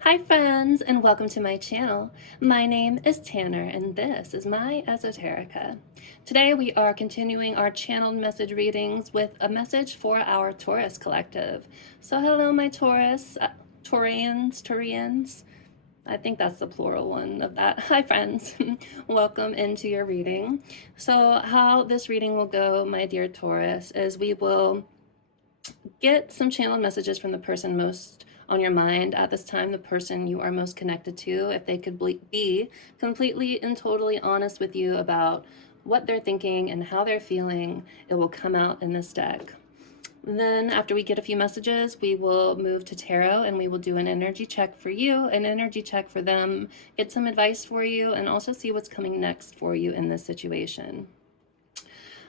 Hi friends, and welcome to my channel. My name is Tanner and this is my Esoterica. Today we are continuing our channeled message readings with a message for our Taurus collective. So hello my Taurians. I think that's the plural one of that. Hi friends, welcome into your reading. So how this reading will go, my dear Taurus, is we will get some channeled messages from the person most on your mind at this time, the person you are most connected to. If they could be completely and totally honest with you about what they're thinking and how they're feeling, it will come out in this deck. Then after we get a few messages, we will move to tarot and we will do an energy check for you, an energy check for them, get some advice for you, and also see what's coming next for you in this situation.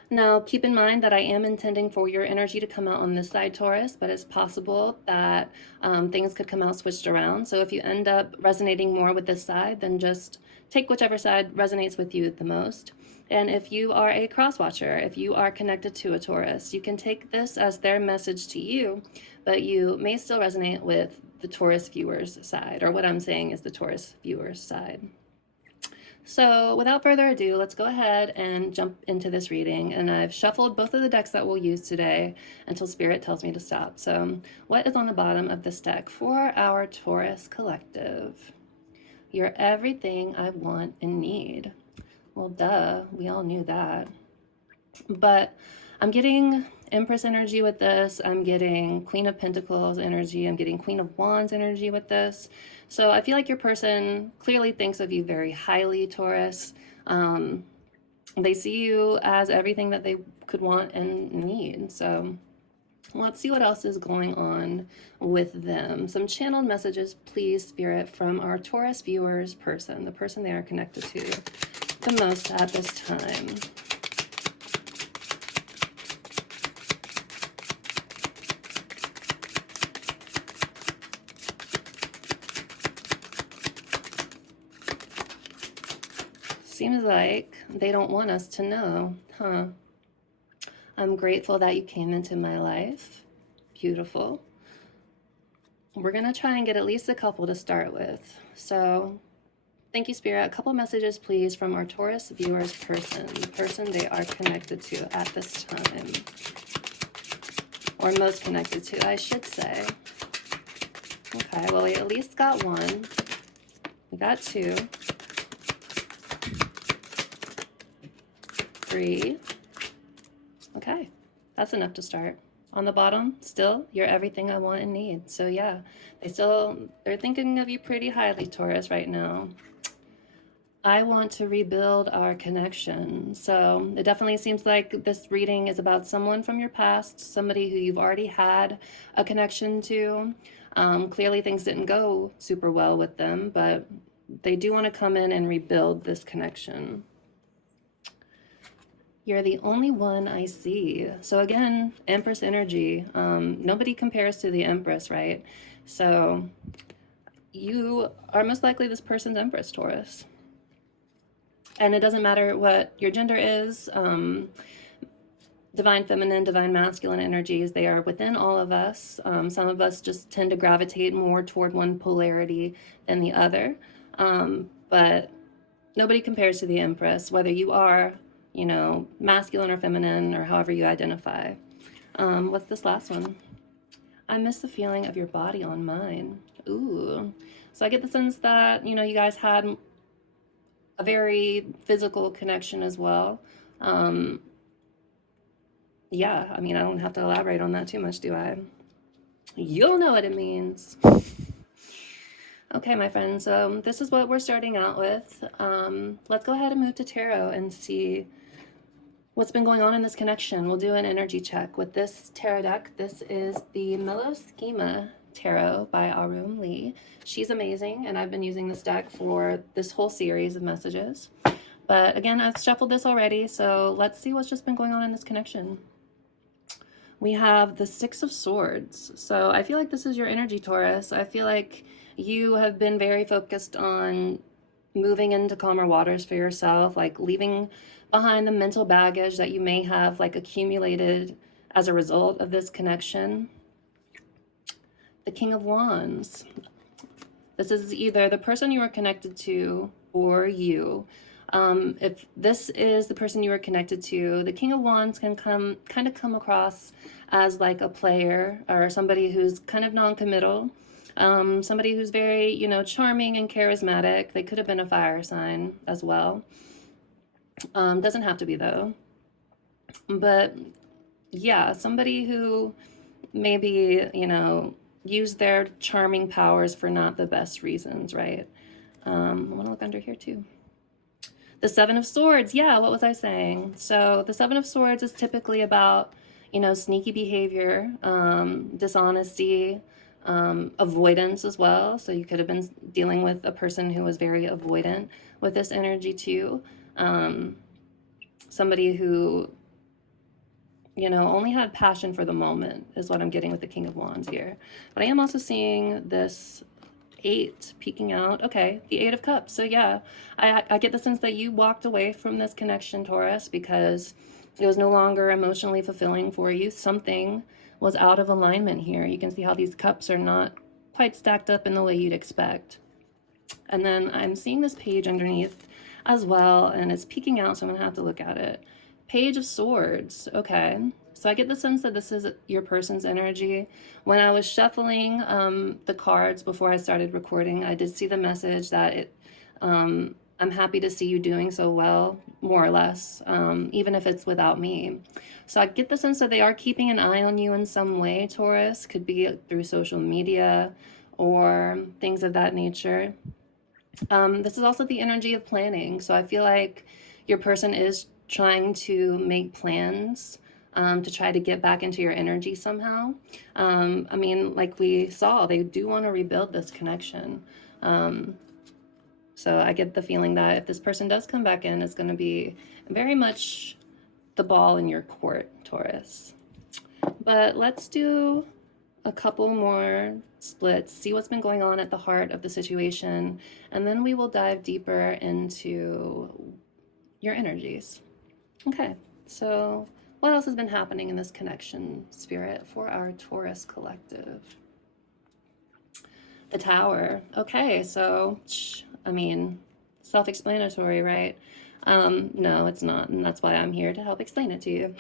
Now, keep in mind that I am intending for your energy to come out on this side, Taurus, but it's possible that things could come out switched around. So if you end up resonating more with this side, then just take whichever side resonates with you the most. And if you are a cross watcher, if you are connected to a Taurus, you can take this as their message to you, but you may still resonate with the Taurus viewer's side, or what I'm saying is the Taurus viewer's side. So without further ado, let's go ahead and jump into this reading. And I've shuffled both of the decks that we'll use today until Spirit tells me to stop. So what is on the bottom of this deck for our Taurus collective? You're everything I want and need. Well, duh, we all knew that. But I'm getting Empress energy with this. I'm getting Queen of Pentacles energy. I'm getting Queen of Wands energy with this. So I feel like your person clearly thinks of you very highly, Taurus. They see you as everything that they could want and need. So let's see what else is going on with them. Some channeled messages, please, Spirit, from our Taurus viewers person, the person they are connected to the most at this time. Seems like they don't want us to know, huh? I'm grateful that you came into my life. Beautiful. We're gonna try and get at least a couple to start with. So thank you, Spirit. A couple messages, please, from our Taurus viewers person, the person they are connected to at this time. Or most connected to, I should say. Okay, well, we at least got one. We got two. 3. Okay, that's enough to start. On the bottom, still, you're everything I want and need. So yeah, they're thinking of you pretty highly, Taurus, right now. I want to rebuild our connection. So it definitely seems like this reading is about someone from your past, somebody who you've already had a connection to. Clearly things didn't go super well with them, but they do want to come in and rebuild this connection. You're the only one I see. So again, Empress energy. Nobody compares to the Empress, right? So you are most likely this person's Empress, Taurus. And it doesn't matter what your gender is. Divine feminine, divine masculine energies, they are within all of us. Some of us just tend to gravitate more toward one polarity than the other. But nobody compares to the Empress, whether you are, you know, masculine or feminine or however you identify. What's this last one? I miss the feeling of your body on mine. Ooh. So I get the sense that, you know, you guys had a very physical connection as well. Yeah, I mean, I don't have to elaborate on that too much, do I? You'll know what it means. Okay, my friends, so this is what we're starting out with. Let's go ahead and move to tarot and see what's been going on in this connection. We'll do an energy check with this tarot deck. This is the Mellow Schema Tarot by Arum Lee. She's amazing, and I've been using this deck for this whole series of messages. But again, I've shuffled this already, so let's see what's just been going on in this connection. We have the Six of Swords. So I feel like this is your energy, Taurus. I feel like you have been very focused on moving into calmer waters for yourself, like leaving behind the mental baggage that you may have like accumulated as a result of this connection. The King of Wands. This is either the person you are connected to or you. If this is the person you are connected to, the King of Wands can kind of come across as like a player or somebody who's kind of non-committal, somebody who's very, you know, charming and charismatic. They could have been a fire sign as well. Doesn't have to be though. But yeah, somebody who maybe, you know, use their charming powers for not the best reasons, right? I want to look under here too. The Seven of Swords, yeah, what was I saying? So the Seven of Swords is typically about, you know, sneaky behavior, dishonesty, avoidance as well. So you could have been dealing with a person who was very avoidant with this energy too. Somebody who, you know, only had passion for the moment is what I'm getting with the King of Wands here. But I am also seeing this 8 peeking out. Okay, the 8 of Cups. So yeah, I get the sense that you walked away from this connection, Taurus, because it was no longer emotionally fulfilling for you. Something was out of alignment here. You can see how these cups are not quite stacked up in the way you'd expect. And then I'm seeing this page underneath as well, and it's peeking out, so I'm gonna have to look at it. Page of Swords. Okay, so I get the sense that this is your person's energy. When I was shuffling the cards before I started recording, I did see the message that I'm happy to see you doing so well, more or less, even if it's without me. So I get the sense that they are keeping an eye on you in some way, Taurus. Could be through social media or things of that nature. This is also the energy of planning. So I feel like your person is trying to make plans to try to get back into your energy somehow. I mean, like we saw, they do want to rebuild this connection. So I get the feeling that if this person does come back in, it's going to be very much the ball in your court, Taurus. But let's do a couple more splits, see what's been going on at the heart of the situation, and then we will dive deeper into your energies. Okay, so what else has been happening in this connection, Spirit, for our Taurus collective? The Tower. Okay, so, I mean, self-explanatory, right? No, it's not, and that's why I'm here to help explain it to you.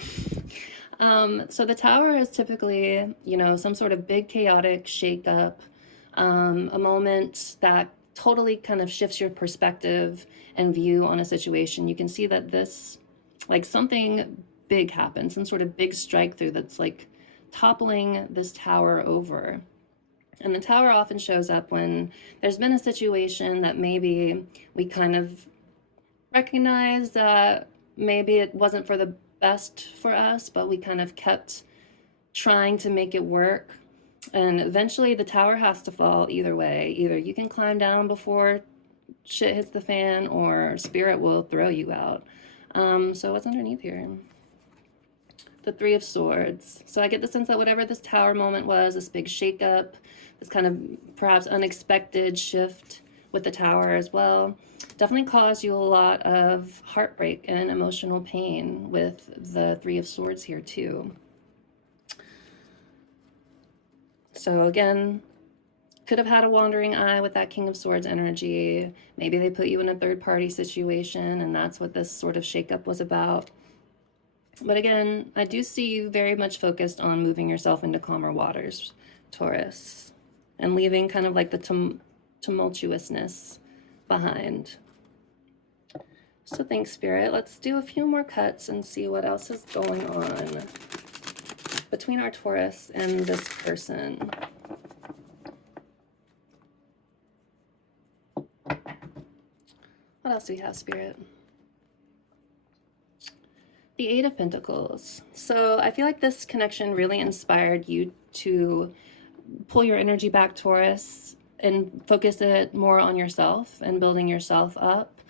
So the Tower is typically, you know, some sort of big chaotic shakeup, a moment that totally kind of shifts your perspective and view on a situation. You can see that this, like something big happened, some sort of big strike through that's like toppling this tower over. And the Tower often shows up when there's been a situation that maybe we kind of recognize that maybe it wasn't for the best for us, but we kind of kept trying to make it work. And eventually the tower has to fall either way. Either you can climb down before shit hits the fan, or Spirit will throw you out. So what's underneath here? The Three of Swords. So I get the sense that whatever this tower moment was, this big shakeup, this kind of perhaps unexpected shift with the tower as well, definitely caused you a lot of heartbreak and emotional pain with the Three of Swords here too. So again, could have had a wandering eye with that King of Swords energy. Maybe they put you in a third-party situation, and that's what this sort of shakeup was about. But again, I do see you very much focused on moving yourself into calmer waters, Taurus, and leaving kind of like the tumultuousness behind. So thanks, Spirit. Let's do a few more cuts and see what else is going on between our Taurus and this person. What else do we have, Spirit? The Eight of Pentacles. So I feel like this connection really inspired you to pull your energy back, Taurus, and focus it more on yourself and building yourself up.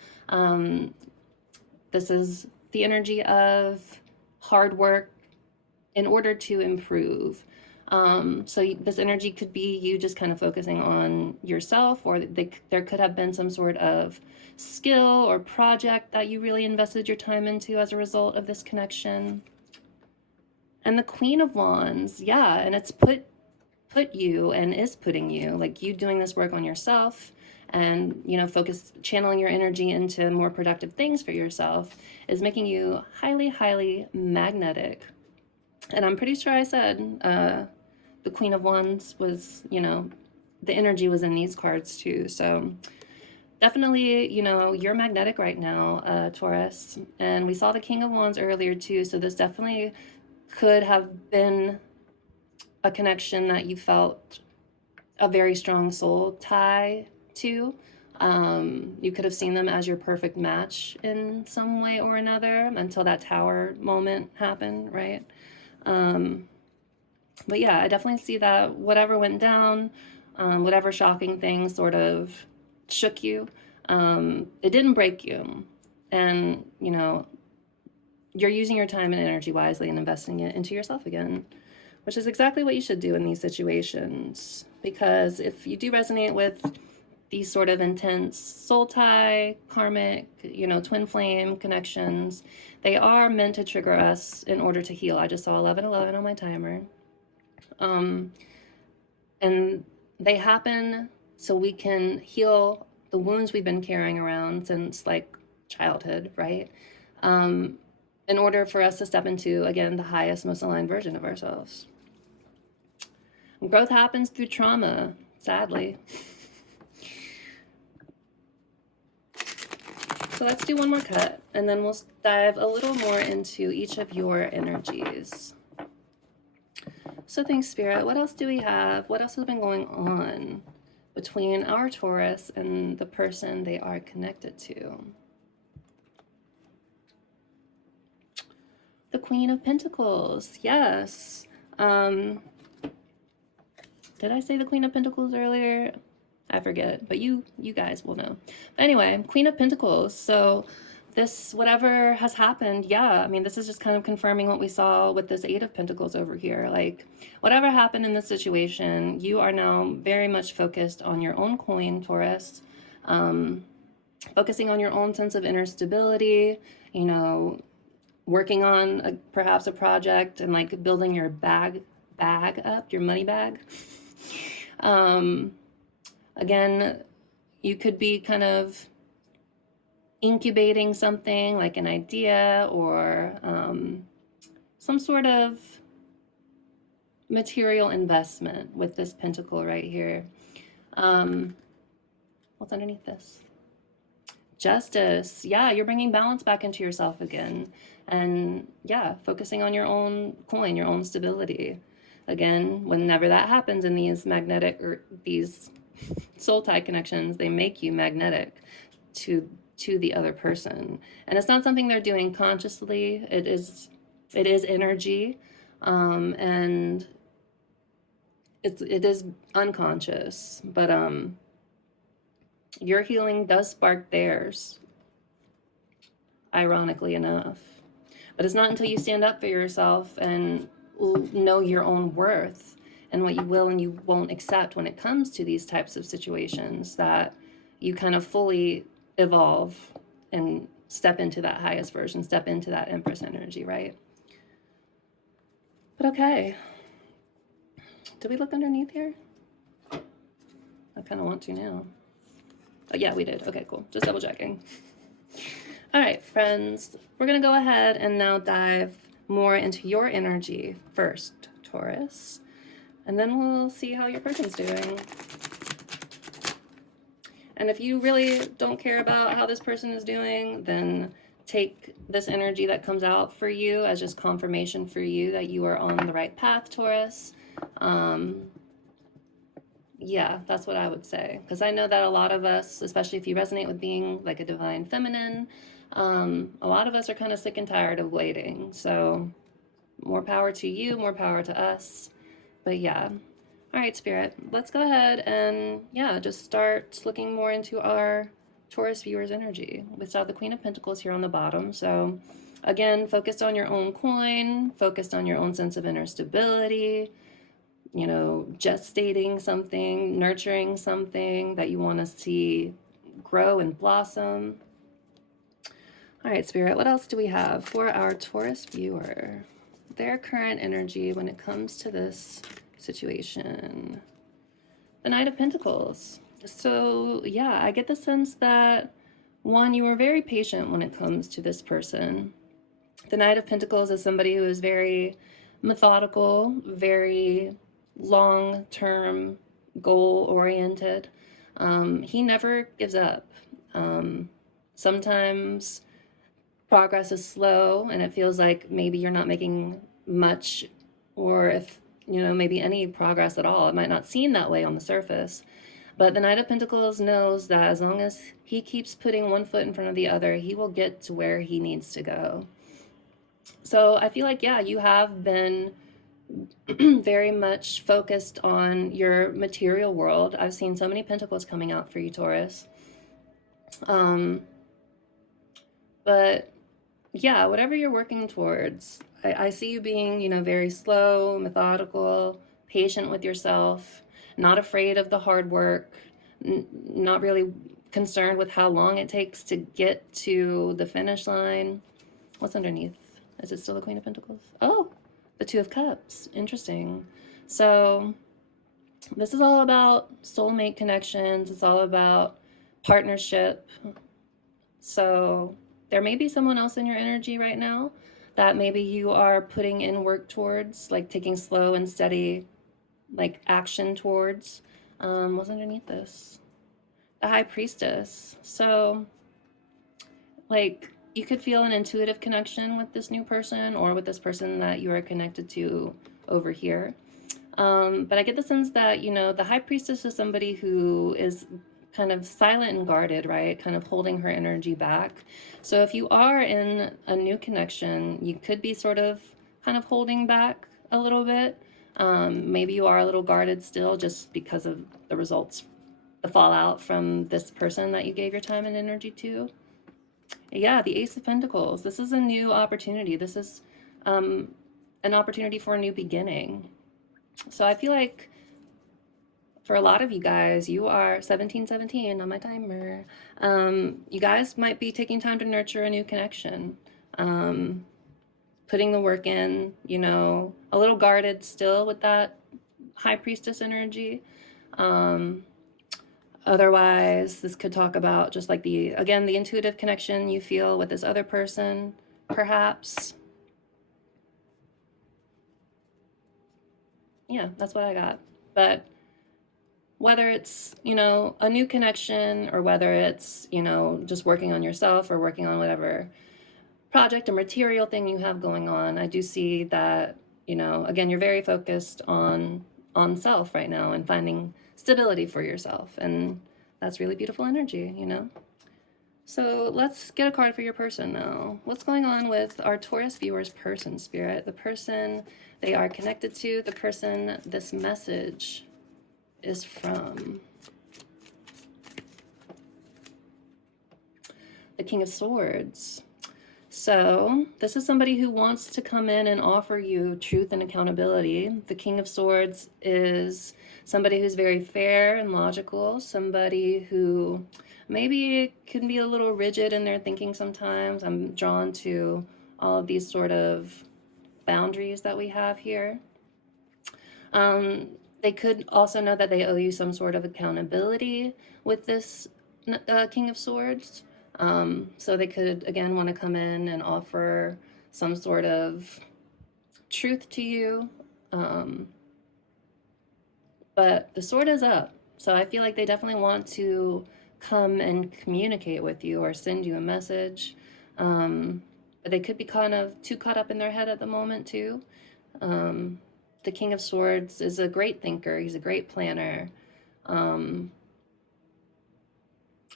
This is the energy of hard work in order to improve. So this energy could be you just kind of focusing on yourself, or there could have been some sort of skill or project that you really invested your time into as a result of this connection. And the Queen of Wands, yeah, and it's put put you and is putting you, like you doing this work on yourself and, you know, focus, channeling your energy into more productive things for yourself, is making you highly, highly magnetic. And I'm pretty sure I said the Queen of Wands was, you know, the energy was in these cards too. So definitely, you know, you're magnetic right now, Taurus. And we saw the King of Wands earlier too. So this definitely could have been a connection that you felt a very strong soul tie to. You could have seen them as your perfect match in some way or another until that tower moment happened, right? But yeah, I definitely see that whatever went down, whatever shocking thing sort of shook you, it didn't break you. And, you know, you're using your time and energy wisely and investing it into yourself again, which is exactly what you should do in these situations. Because if you do resonate with these sort of intense soul tie, karmic, you know, twin flame connections, they are meant to trigger us in order to heal. I just saw 1111 on my timer. And they happen so we can heal the wounds we've been carrying around since like childhood, right? In order for us to step into, again, the highest, most aligned version of ourselves. Growth happens through trauma, sadly. So let's do one more cut, and then we'll dive a little more into each of your energies. So thanks, Spirit. What else do we have? What else has been going on between our Taurus and the person they are connected to? The Queen of Pentacles. Yes. Did I say the Queen of Pentacles earlier? I forget, but you guys will know. But anyway, Queen of Pentacles. So this, whatever has happened, yeah, I mean, this is just kind of confirming what we saw with this Eight of Pentacles over here. Like, whatever happened in this situation, you are now very much focused on your own coin, Taurus. Focusing on your own sense of inner stability, you know, working on perhaps a project and like building your bag up, your money bag. Again, you could be kind of incubating something like an idea or some sort of material investment with this pentacle right here. What's underneath this? Justice. Yeah, you're bringing balance back into yourself again. And yeah, focusing on your own coin, your own stability. Again, whenever that happens in these magnetic or these soul tie connections, they make you magnetic to the other person. And it's not something they're doing consciously. It is energy. And it is unconscious. But your healing does spark theirs, ironically enough. But it's not until you stand up for yourself and know your own worth and what you will and you won't accept when it comes to these types of situations that you kind of fully evolve and step into that highest version, step into that Empress energy, right? But okay. Did we look underneath here? I kind of want to now. Oh, yeah, we did. Okay, cool. Just double checking. All right, friends, we're going to go ahead and now dive more into your energy first, Taurus, and then we'll see how your person's doing. And if you really don't care about how this person is doing, then take this energy that comes out for you as just confirmation for you that you are on the right path, Taurus. Yeah, that's what I would say. Because I know that a lot of us, especially if you resonate with being like a divine feminine, a lot of us are kind of sick and tired of waiting. So more power to you, more power to us. But yeah. All right, Spirit, let's go ahead and yeah, just start looking more into our Taurus viewers' energy. We saw the Queen of Pentacles here on the bottom. So again, focused on your own coin, focused on your own sense of inner stability, you know, gestating something, nurturing something that you want to see grow and blossom. All right, Spirit, what else do we have for our Taurus viewer? Their current energy when it comes to this situation. The Knight of Pentacles. So yeah, I get the sense that, one, you are very patient when it comes to this person. The Knight of Pentacles is somebody who is very methodical, very long-term, goal-oriented. He never gives up. Sometimes progress is slow and it feels like maybe you're not making much, or if, you know, maybe any progress at all. It might not seem that way on the surface. But the Knight of Pentacles knows that as long as he keeps putting one foot in front of the other, he will get to where he needs to go. So I feel like, yeah, you have been very much focused on your material world. I've seen so many pentacles coming out for you, Taurus. But yeah, whatever you're working towards, I see you being, you know, very slow, methodical, patient with yourself, not afraid of the hard work, not really concerned with how long it takes to get to the finish line. What's underneath? Is it still the Queen of Pentacles? Oh, the Two of Cups. Interesting. So this is all about soulmate connections. It's all about partnership. So there may be someone else in your energy right now that maybe you are putting in work towards, like taking slow and steady, like action towards. What's underneath this? The High Priestess. So like you could feel an intuitive connection with this new person or with this person that you are connected to over here. But I get the sense that, you know, the High Priestess is somebody who is kind of silent and guarded, right? Kind of holding her energy back. So if you are in a new connection, you could be sort of kind of holding back a little bit. Maybe you are a little guarded still just because of the results, the fallout from this person that you gave your time and energy to. Yeah, the Ace of Pentacles. This is a new opportunity. This is an opportunity for a new beginning. So I feel like for a lot of you guys, you are 1717 on my timer. You guys might be taking time to nurture a new connection, putting the work in, you know, a little guarded still with that High Priestess energy. Otherwise, this could talk about just like the intuitive connection you feel with this other person, perhaps. Yeah, that's what I got. But whether it's, you know, a new connection or whether it's, you know, just working on yourself or working on whatever project or material thing you have going on, I do see that, you know, again, you're very focused on self right now and finding stability for yourself. And that's really beautiful energy, you know? So let's get a card for your person now. What's going on with our Taurus viewers' person, Spirit? The person they are connected to, the person this message is from. The King of Swords. So this is somebody who wants to come in and offer you truth and accountability. The King of Swords is somebody who's very fair and logical, somebody who maybe can be a little rigid in their thinking sometimes. I'm drawn to all of these sort of boundaries that we have here. They could also know that they owe you some sort of accountability with this King of Swords. So they could, again, want to come in and offer some sort of truth to you. But the sword is up. So I feel like they definitely want to come and communicate with you or send you a message. But they could be kind of too caught up in their head at the moment too. The King of Swords is a great thinker. He's a great planner.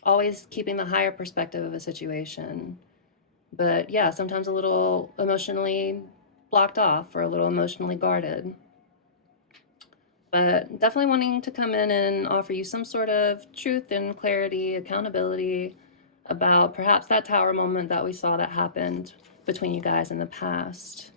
Always keeping the higher perspective of a situation. But yeah, sometimes a little emotionally blocked off or a little emotionally guarded. But definitely wanting to come in and offer you some sort of truth and clarity, accountability about perhaps that tower moment that we saw that happened between you guys in the past.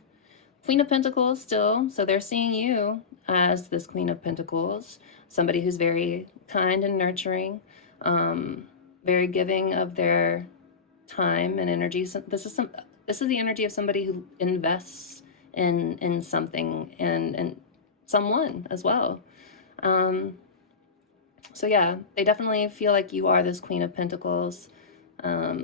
Queen of Pentacles still, so they're seeing you as this Queen of Pentacles, somebody who's very kind and nurturing, very giving of their time and energy. So this is the energy of somebody who invests in something and someone as well. So yeah, they definitely feel like you are this Queen of Pentacles. Yeah.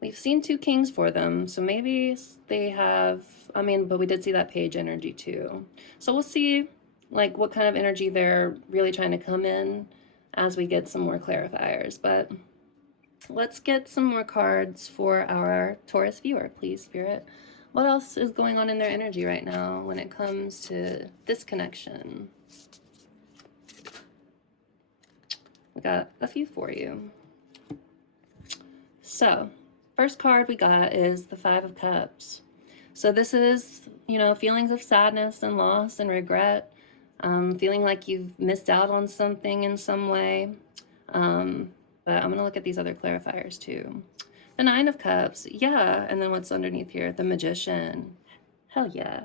We've seen 2 kings for them, so maybe they have, I mean, but we did see that page energy too. So we'll see like what kind of energy they're really trying to come in as we get some more clarifiers. But let's get some more cards for our Taurus viewer, please, Spirit. What else is going on in their energy right now when it comes to this connection? We got a few for you. So, first card we got is the Five of Cups. So this is, you know, feelings of sadness and loss and regret, feeling like you've missed out on something in some way. But I'm going to look at these other clarifiers too. The Nine of Cups, yeah. And then what's underneath here? The Magician. Hell yeah.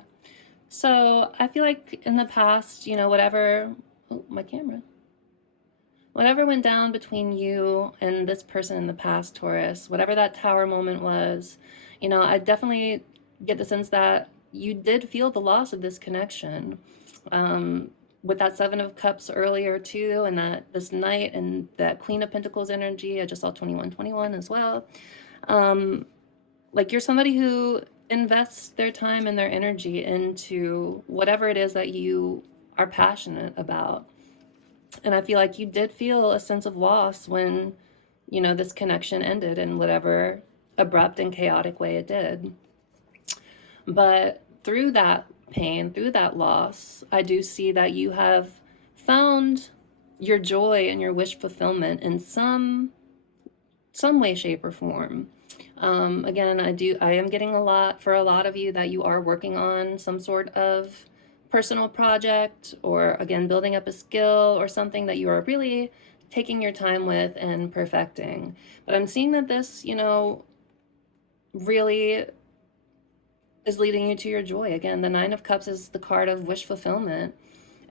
So I feel like in the past, you know, whatever, oh, my camera. Whatever went down between you and this person in the past, Taurus, whatever that tower moment was, you know, I definitely get the sense that you did feel the loss of this connection. With that Seven of Cups earlier too, and that this night and that Queen of Pentacles energy, I just saw 2121 as well. Like you're somebody who invests their time and their energy into whatever it is that you are passionate about. And I feel like you did feel a sense of loss when, you know, this connection ended in whatever abrupt and chaotic way it did. But through that pain, through that loss, I do see that you have found your joy and your wish fulfillment in some way, shape, or form. Again, I am getting a lot for a lot of you that you are working on some sort of personal project, or again, building up a skill or something that you are really taking your time with and perfecting. But I'm seeing that this, you know, really is leading you to your joy. Again, the Nine of Cups is the card of wish fulfillment,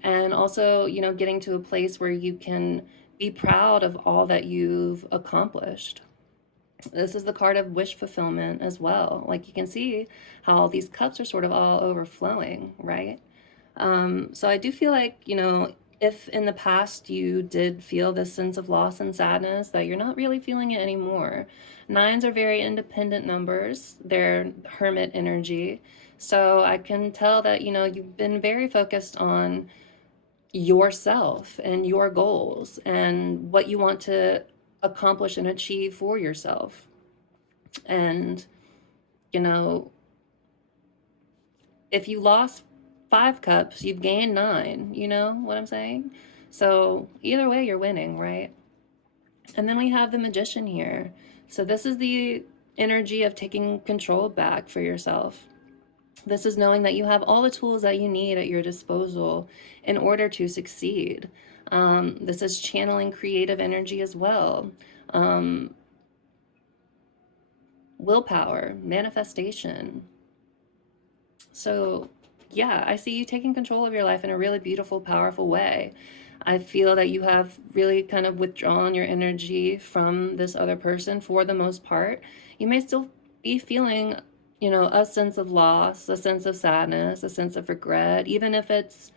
and also, you know, getting to a place where you can be proud of all that you've accomplished. This is the card of wish fulfillment as well. Like you can see how these cups are sort of all overflowing, right? So I do feel like, you know, if in the past you did feel this sense of loss and sadness, that you're not really feeling it anymore. Nines are very independent numbers. They're hermit energy. So I can tell that, you know, you've been very focused on yourself and your goals and what you want to accomplish and achieve for yourself. And, you know, if you lost 5 cups, you've gained 9, you know what I'm saying? So either way, you're winning, right? And then we have the Magician here. So this is the energy of taking control back for yourself. This is knowing that you have all the tools that you need at your disposal in order to succeed. This is channeling creative energy as well. Willpower, manifestation. So yeah, I see you taking control of your life in a really beautiful, powerful way. I feel that you have really kind of withdrawn your energy from this other person for the most part. You may still be feeling, you know, a sense of loss, a sense of sadness, a sense of regret, even if it's,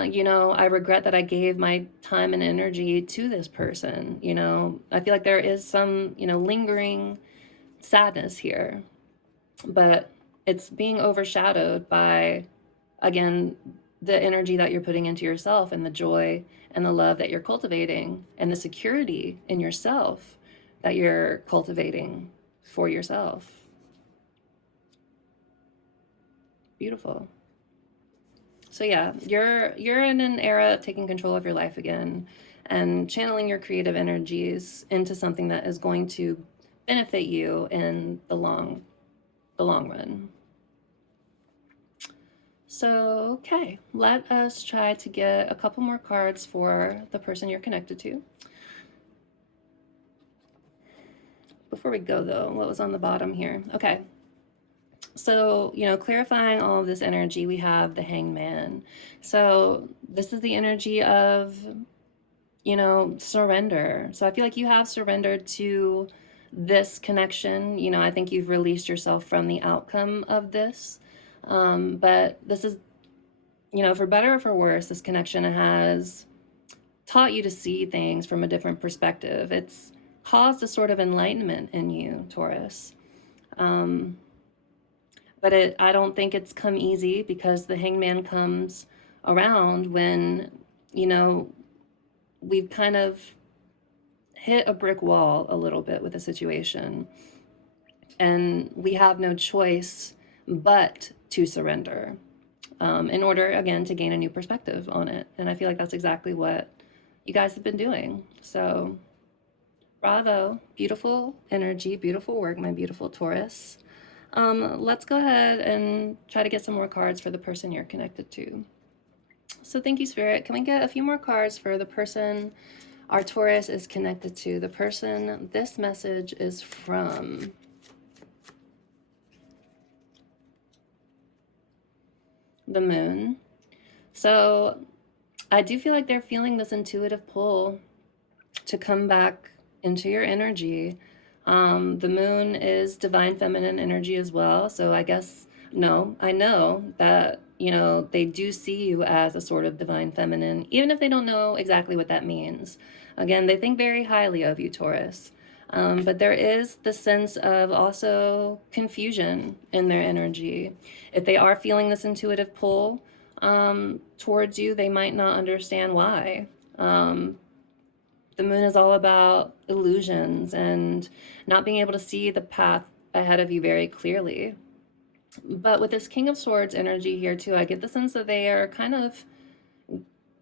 you know, I regret that I gave my time and energy to this person. You know, I feel like there is some, you know, lingering sadness here, but it's being overshadowed by, again, the energy that you're putting into yourself and the joy and the love that you're cultivating and the security in yourself that you're cultivating for yourself. Beautiful. So yeah, you're in an era of taking control of your life again and channeling your creative energies into something that is going to benefit you in the long run. So, okay, let us try to get a couple more cards for the person you're connected to. Before we go though, what was on the bottom here? Okay. So, you know, clarifying all of this energy, we have the Hangman. So this is the energy of, you know, surrender. So I feel like you have surrendered to this connection. You know, I think you've released yourself from the outcome of this. But this is, you know, for better or for worse, this connection has taught you to see things from a different perspective. It's caused a sort of enlightenment in you, Taurus. Um, but I don't think it's come easy, because the hangman comes around when, you know, we've kind of hit a brick wall a little bit with the situation, and we have no choice but to surrender, in order, again, to gain a new perspective on it. And I feel like that's exactly what you guys have been doing. So bravo, beautiful energy, beautiful work, my beautiful Taurus. Let's go ahead and try to get some more cards for the person you're connected to. So thank you, Spirit. Can we get a few more cards for the person our Taurus is connected to, the person this message is from? The Moon. So I do feel like they're feeling this intuitive pull to come back into your energy. The Moon is divine feminine energy as well. So I guess, no, I know that, you know, they do see you as a sort of divine feminine, even if they don't know exactly what that means. Again, they think very highly of you, Taurus. But there is the sense of also confusion in their energy. If they are feeling this intuitive pull towards you, they might not understand why. The Moon is all about illusions and not being able to see the path ahead of you very clearly. But with this King of Swords energy here too, I get the sense that they are kind of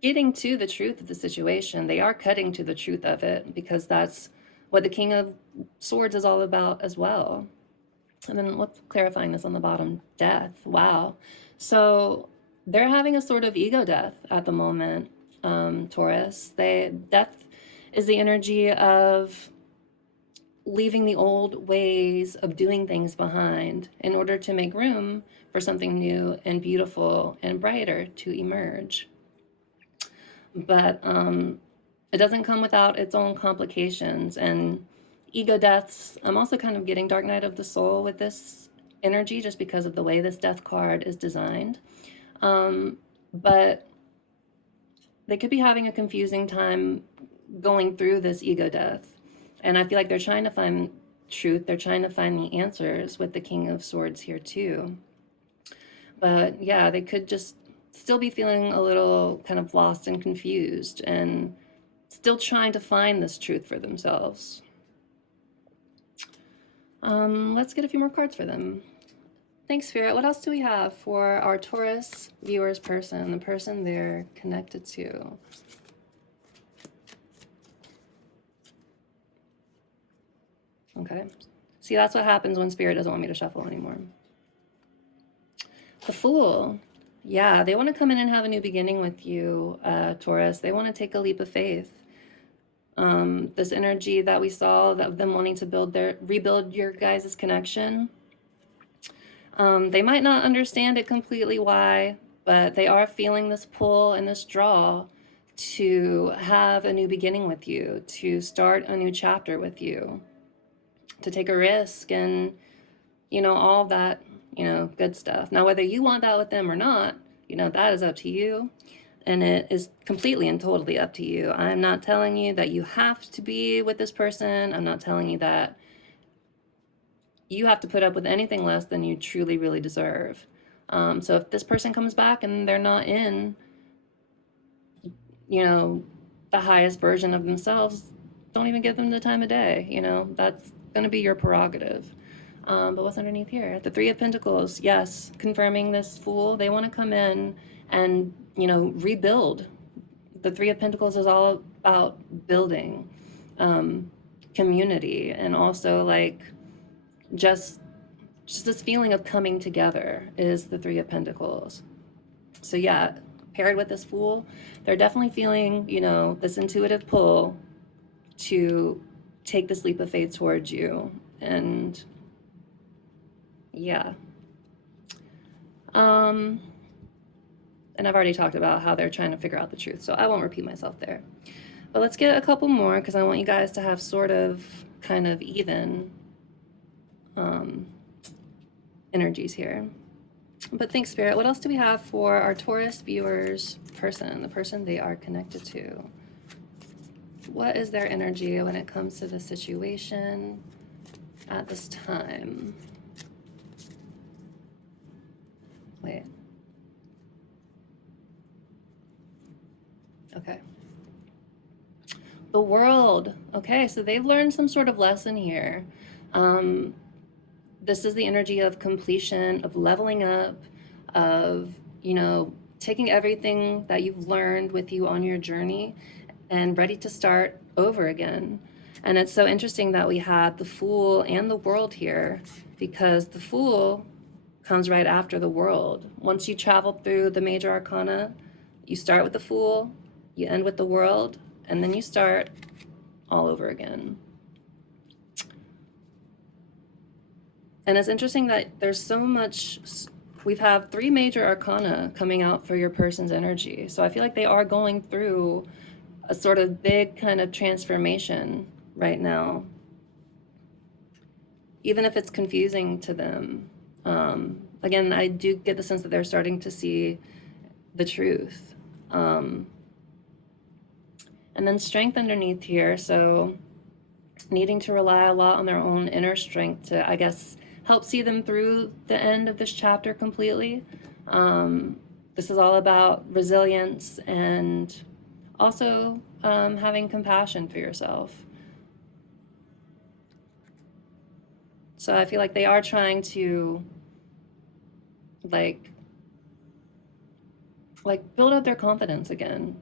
getting to the truth of the situation. They are cutting to the truth of it, because that's what the King of Swords is all about as well. And then let's clarifying this on the bottom, death. Wow. So they're having a sort of ego death at the moment, Taurus. Death is the energy of leaving the old ways of doing things behind in order to make room for something new and beautiful and brighter to emerge. But it doesn't come without its own complications and ego deaths. I'm also kind of getting Dark Night of the Soul with this energy, just because of the way this death card is designed. But they could be having a confusing time going through this ego death. And I feel like they're trying to find truth. They're trying to find the answers with the King of Swords here too. But yeah, they could just still be feeling a little kind of lost and confused, and still trying to find this truth for themselves. Let's get a few more cards for them. Thanks, Spirit. What else do we have for our Taurus viewers person, the person they're connected to? Okay. See, that's what happens when Spirit doesn't want me to shuffle anymore. The Fool. Yeah, they want to come in and have a new beginning with you, Taurus. They want to take a leap of faith. This energy that we saw, that them wanting to rebuild your guys' connection. They might not understand it completely why, but they are feeling this pull and this draw to have a new beginning with you, to start a new chapter with you, to take a risk, and, you know, all that, you know, good stuff. Now, whether you want that with them or not, you know, that is up to you. And it is completely and totally up to you. I'm not telling you that you have to be with this person. I'm not telling you that you have to put up with anything less than you truly, really deserve. So if this person comes back and they're not in, you know, the highest version of themselves, don't even give them the time of day. You know, that's going to be your prerogative. But what's underneath here? The Three of Pentacles. Yes, confirming this Fool. They want to come in and, you know, rebuild. The Three of Pentacles is all about building community, and also like just this feeling of coming together is the Three of Pentacles. So yeah, paired with this Fool, they're definitely feeling, you know, this intuitive pull to take this leap of faith towards you. And yeah. And I've already talked about how they're trying to figure out the truth, so I won't repeat myself there. But let's get a couple more, because I want you guys to have sort of kind of even energies here. But thanks, Spirit. What else do we have for our Taurus viewers person, the person they are connected to? What is their energy when it comes to the situation at this time? Wait. Okay. The world. Okay, so they've learned some sort of lesson here. This is the energy of completion, of leveling up, of, you know, taking everything that you've learned with you on your journey and ready to start over again. And it's so interesting that we had the Fool and the World here, because the Fool comes right after the World. Once you travel through the major arcana, you start with the Fool, you end with the World, and then you start all over again. And it's interesting that there's so much, we have 3 major arcana coming out for your person's energy. So I feel like they are going through a sort of big kind of transformation right now, even if it's confusing to them. Again, I do get the sense that they're starting to see the truth. And then strength underneath here, so needing to rely a lot on their own inner strength to, I guess, help see them through the end of this chapter completely. This is all about resilience and also having compassion for yourself. So I feel like they are trying to like build up their confidence again,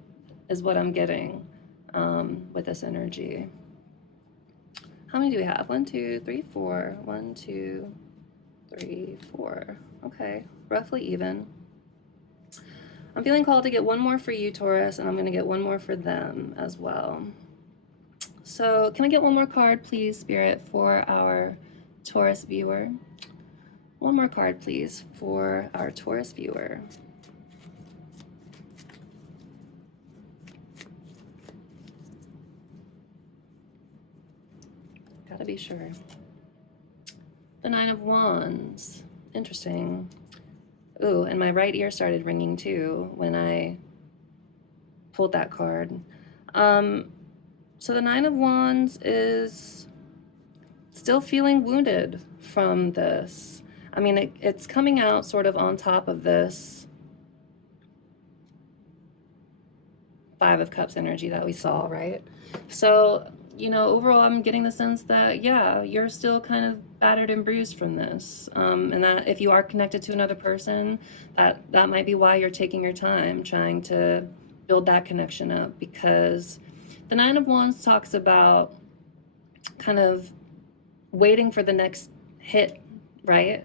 is what I'm getting with this energy. How many do we have? 1, 2, 3, 4. 1, 2, 3, 4. Okay, roughly even. I'm feeling called to get one more for you, Taurus, and I'm going to get one more for them as well. So can I get one more card, please, Spirit, for our Taurus viewer? One more card, please, for our Taurus viewer. Gotta be sure. The 9 of Wands. Interesting. Ooh, and my right ear started ringing too when I pulled that card. So the 9 of Wands is still feeling wounded from this. I mean, it's coming out sort of on top of this 5 of Cups energy that we saw, right? So, you know, overall, I'm getting the sense that, yeah, you're still kind of battered and bruised from this. And that if you are connected to another person, that might be why you're taking your time trying to build that connection up, because the 9 of Wands talks about kind of waiting for the next hit, right?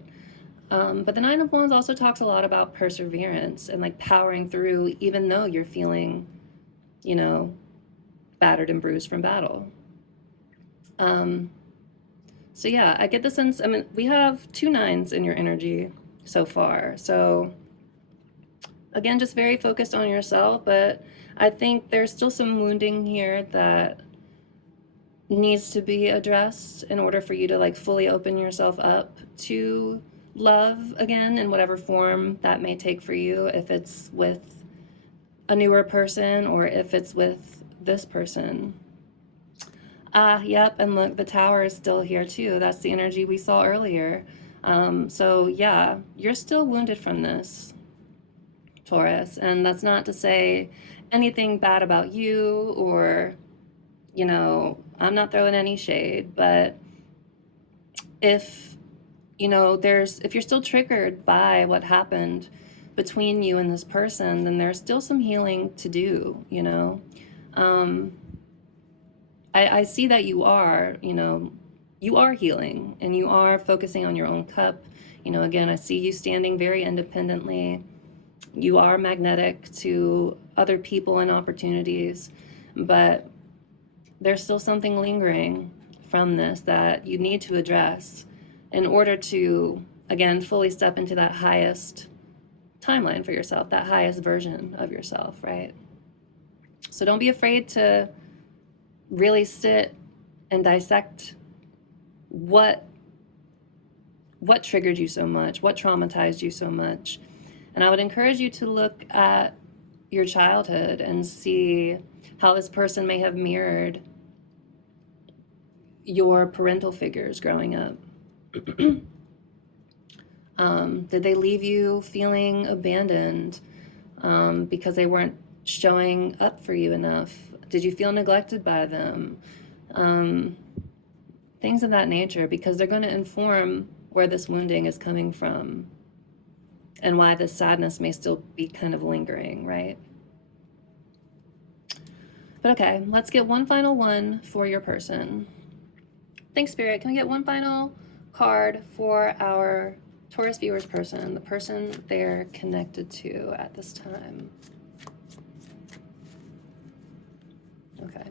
But the 9 of Wands also talks a lot about perseverance and like powering through, even though you're feeling, you know, battered and bruised from battle. So yeah, I get the sense, I mean, we have 2 9s in your energy so far. So again, just very focused on yourself, but I think there's still some wounding here that needs to be addressed in order for you to like fully open yourself up to love again in whatever form that may take for you, if it's with a newer person or if it's with this person. Yep, and look, the Tower is still here too. That's the energy we saw earlier. So yeah, you're still wounded from this, Taurus, and that's not to say anything bad about you, or, you know, I'm not throwing any shade, but if, you know, if you're still triggered by what happened between you and this person, then there's still some healing to do, you know. I see that you are, you know, you are healing and you are focusing on your own cup. You know, again, I see you standing very independently. You are magnetic to other people and opportunities, but there's still something lingering from this that you need to address in order to, again, fully step into that highest timeline for yourself, that highest version of yourself, right? So don't be afraid to really sit and dissect what what triggered you so much, what traumatized you so much. And I would encourage you to look at your childhood and see how this person may have mirrored your parental figures growing up. Did they leave you feeling abandoned because they weren't showing up for you enough? Did you feel neglected by them? Things of that nature, because they're going to inform where this wounding is coming from and why this sadness may still be kind of lingering, right? But okay, let's get one final one for your person. Thanks, Spirit. Can we get one final card for our Taurus viewers person, the person they're connected to at this time? Okay.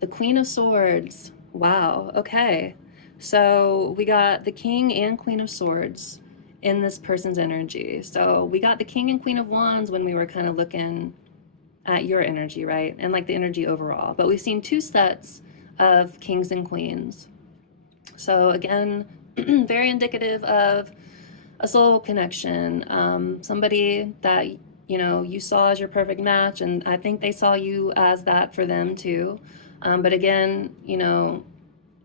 The Queen of Swords. Wow. Okay. So we got the King and Queen of Swords in this person's energy. So we got the King and Queen of Wands when we were kind of looking at your energy, right? And like the energy overall. But we've seen two sets of Kings and Queens. So again, very indicative of a soul connection, somebody that, you know, you saw as your perfect match, and I think they saw you as that for them too. But again, you know,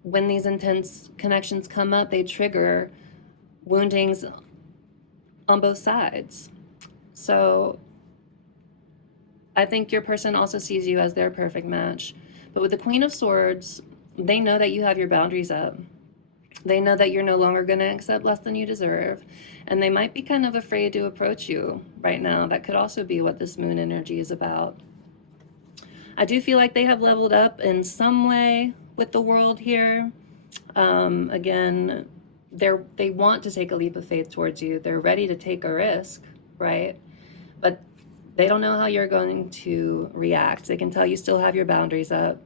when these intense connections come up, they trigger woundings on both sides. So I think your person also sees you as their perfect match. But with the Queen of Swords, they know that you have your boundaries up. They know that you're no longer going to accept less than you deserve. And they might be kind of afraid to approach you right now. That could also be what this moon energy is about. I do feel like they have leveled up in some way with the world here. Again, they want to take a leap of faith towards you. They're ready to take a risk, right? But they don't know how you're going to react. They can tell you still have your boundaries up.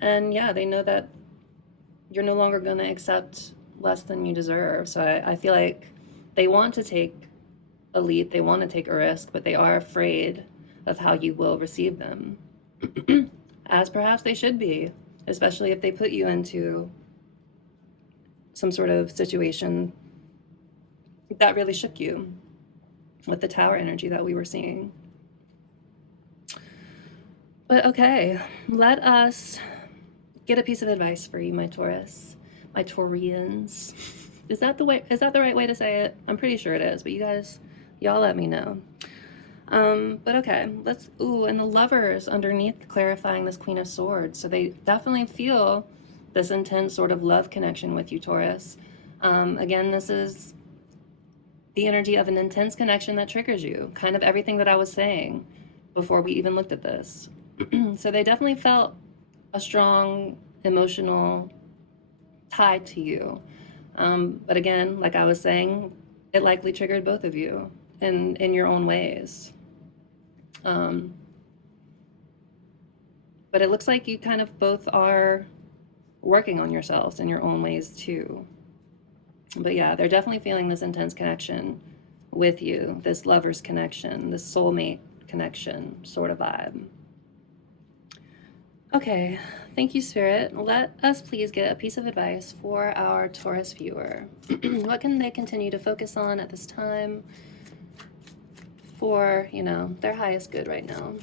And yeah, they know that you're no longer going to accept less than you deserve. So I feel like they want to take a leap, they want to take a risk, but they are afraid of how you will receive them. As perhaps they should be, especially if they put you into some sort of situation that really shook you with the Tower energy that we were seeing. But okay, let us get a piece of advice for you, my Taurus, my Taurians. Is that the right way to say it? I'm pretty sure it is, but y'all let me know. But okay, and the Lovers underneath clarifying this Queen of Swords. So they definitely feel this intense sort of love connection with you, Taurus. Again, this is the energy of an intense connection that triggers you. Kind of everything that I was saying before we even looked at this. So they definitely felt a strong emotional tie to you. But again, like I was saying, it likely triggered both of you in your own ways. But it looks like you kind of both are working on yourselves in your own ways too. But yeah, they're definitely feeling this intense connection with you, this lover's connection, this soulmate connection sort of vibe. Okay, thank you, Spirit. Let us please get a piece of advice for our Taurus viewer. What can they continue to focus on at this time for, you know, their highest good right now?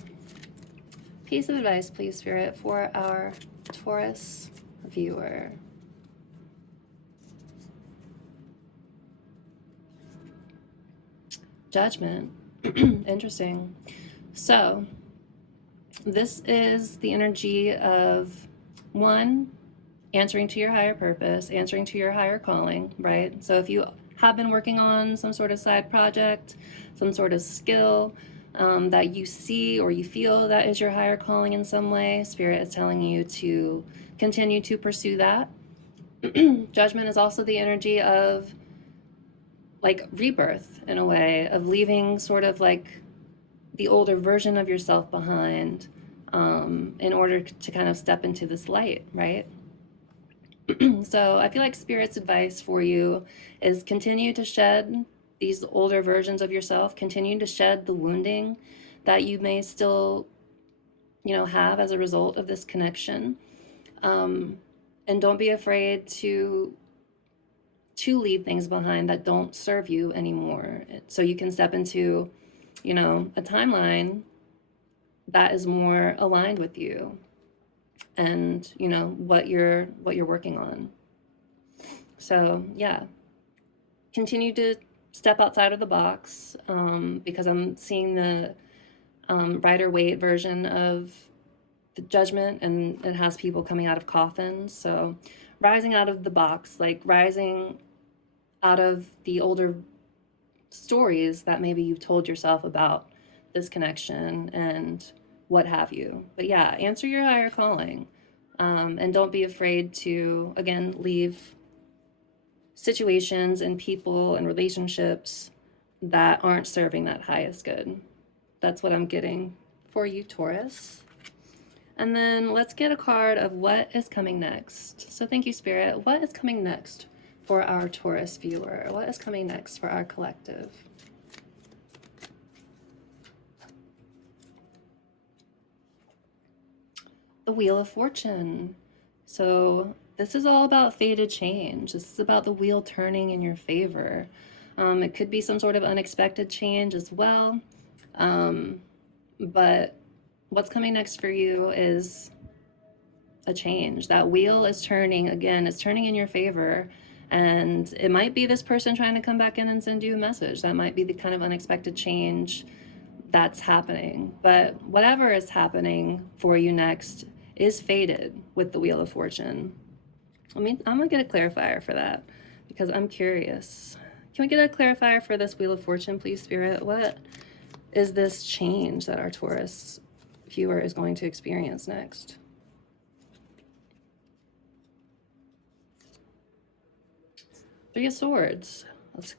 Piece of advice, please, Spirit, for our Taurus viewer. Judgment. Interesting. So this is the energy of, one, answering to your higher purpose, answering to your higher calling, right? So if you have been working on some sort of side project, some sort of skill that you see or you feel that is your higher calling in some way, Spirit is telling you to continue to pursue that. Judgment is also the energy of like rebirth, in a way, of leaving sort of like the older version of yourself behind in order to kind of step into this light, right? So I feel like Spirit's advice for you is continue to shed these older versions of yourself, continue to shed the wounding that you may still, you know, have as a result of this connection. And don't be afraid to leave things behind that don't serve you anymore. So you can step into, you know, a timeline that is more aligned with you and, you know, what you're working on. So yeah, continue to step outside of the box, because I'm seeing the Rider-Waite version of the judgment, and it has people coming out of coffins. So rising out of the box, like rising out of the older stories that maybe you've told yourself about this connection and what have you. But yeah, answer your higher calling, and don't be afraid to, again, leave situations and people and relationships that aren't serving that highest good. That's what I'm getting for you, Taurus. And then let's get a card of what is coming next. So thank you, Spirit. What is coming next for our Taurus viewer? What is coming next for our collective? The Wheel of Fortune. So this is all about fated change. This is about the wheel turning in your favor. It could be some sort of unexpected change as well. But what's coming next for you is a change. That wheel is turning again, it's turning in your favor. And it might be this person trying to come back in and send you a message. That might be the kind of unexpected change that's happening. But whatever is happening for you next is fated with the Wheel of Fortune. I'm gonna get a clarifier for that because I'm curious. Can we get a clarifier for this Wheel of Fortune, please, Spirit? What is this change that our Taurus viewer is going to experience next? Three of Swords.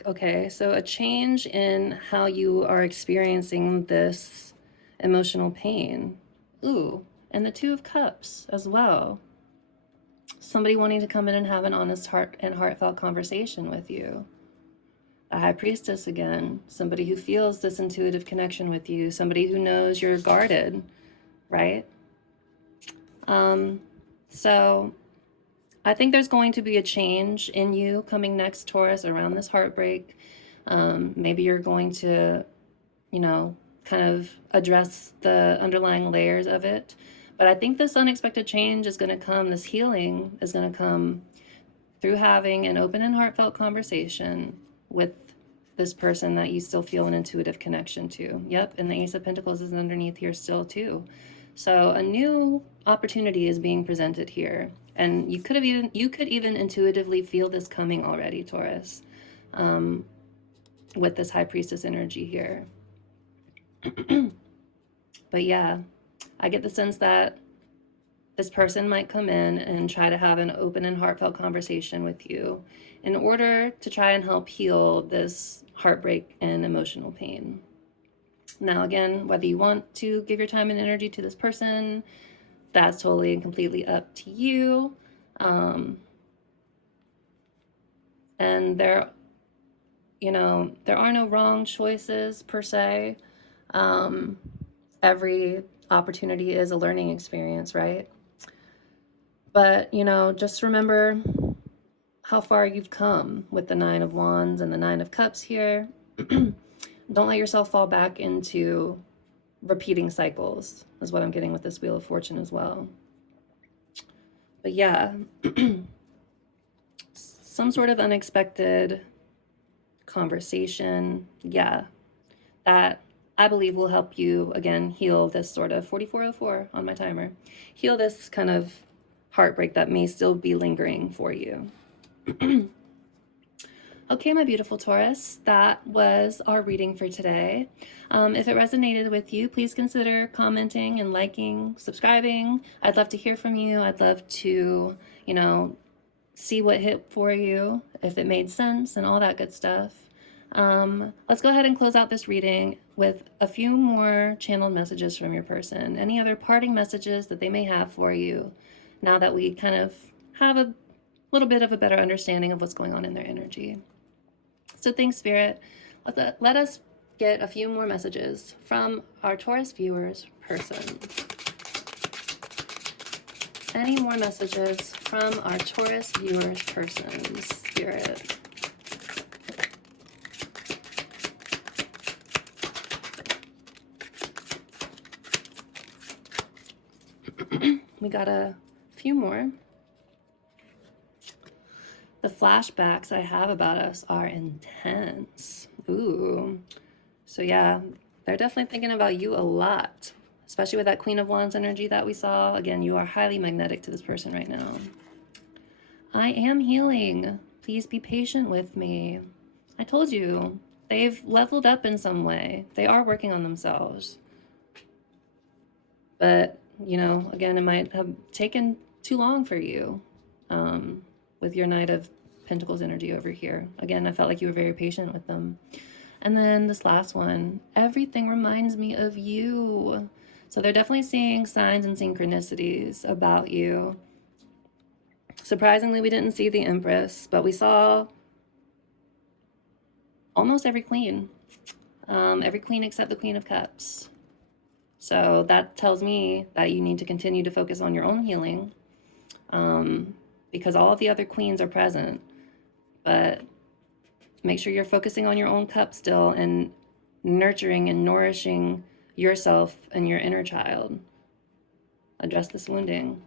Okay, so a change in how you are experiencing this emotional pain. Ooh, and the Two of Cups as well. Somebody wanting to come in and have an honest heartfelt conversation with you. A High Priestess again, somebody who feels this intuitive connection with you, somebody who knows you're guarded, right? So I think there's going to be a change in you coming next, Taurus, around this heartbreak. Maybe you're going to, you know, kind of address the underlying layers of it. But I think this unexpected change is going to come, this healing is going to come through having an open and heartfelt conversation with this person that you still feel an intuitive connection to. Yep, and the Ace of Pentacles is underneath here still too. So a new opportunity is being presented here. And you could even intuitively feel this coming already, Taurus, with this High Priestess energy here. But yeah, I get the sense that this person might come in and try to have an open and heartfelt conversation with you in order to try and help heal this heartbreak and emotional pain. Now, again, whether you want to give your time and energy to this person, that's totally and completely up to you. And there are no wrong choices per se. Every opportunity is a learning experience, right? But, just remember how far you've come with the Nine of Wands and the Nine of Cups here. Don't let yourself fall back into repeating cycles, is what I'm getting with this Wheel of Fortune as well. But yeah, some sort of unexpected conversation, yeah, that I believe will help you, again, heal this sort of 4404 on my timer, heal this kind of heartbreak that may still be lingering for you. Okay, my beautiful Taurus, that was our reading for today. If it resonated with you, please consider commenting and liking, subscribing. I'd love to hear from you. I'd love to, see what hit for you, if it made sense and all that good stuff. Let's go ahead and close out this reading with a few more channeled messages from your person. Any other parting messages that they may have for you now that we kind of have a little bit of a better understanding of what's going on in their energy. So thanks, Spirit. Let us get a few more messages from our Taurus viewers' person. Any more messages from our Taurus viewers, persons, spirit? We got a few more. The flashbacks I have about us are intense. Ooh. So yeah, they're definitely thinking about you a lot, especially with that Queen of Wands energy that we saw. Again, you are highly magnetic to this person right now. I am healing. Please be patient with me. I told you, they've leveled up in some way. They are working on themselves. But, you know, again, it might have taken too long for you with your Knight of Pentacles energy over here. Again, I felt like you were very patient with them. And then this last one, everything reminds me of you. So they're definitely seeing signs and synchronicities about you. Surprisingly, we didn't see the Empress, but we saw almost every queen. Every queen except the Queen of Cups. So that tells me that you need to continue to focus on your own healing, because all of the other queens are present. But make sure you're focusing on your own cup still and nurturing and nourishing yourself and your inner child. Address this wounding,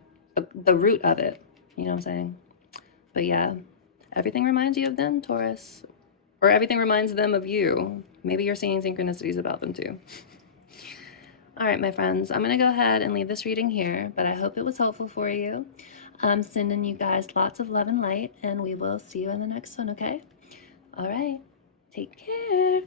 the root of it. You know what I'm saying? But yeah, everything reminds you of them, Taurus. Or everything reminds them of you. Maybe you're seeing synchronicities about them too. All right, my friends, I'm going to go ahead and leave this reading here, but I hope it was helpful for you. I'm sending you guys lots of love and light, and we will see you in the next one, okay? All right, take care.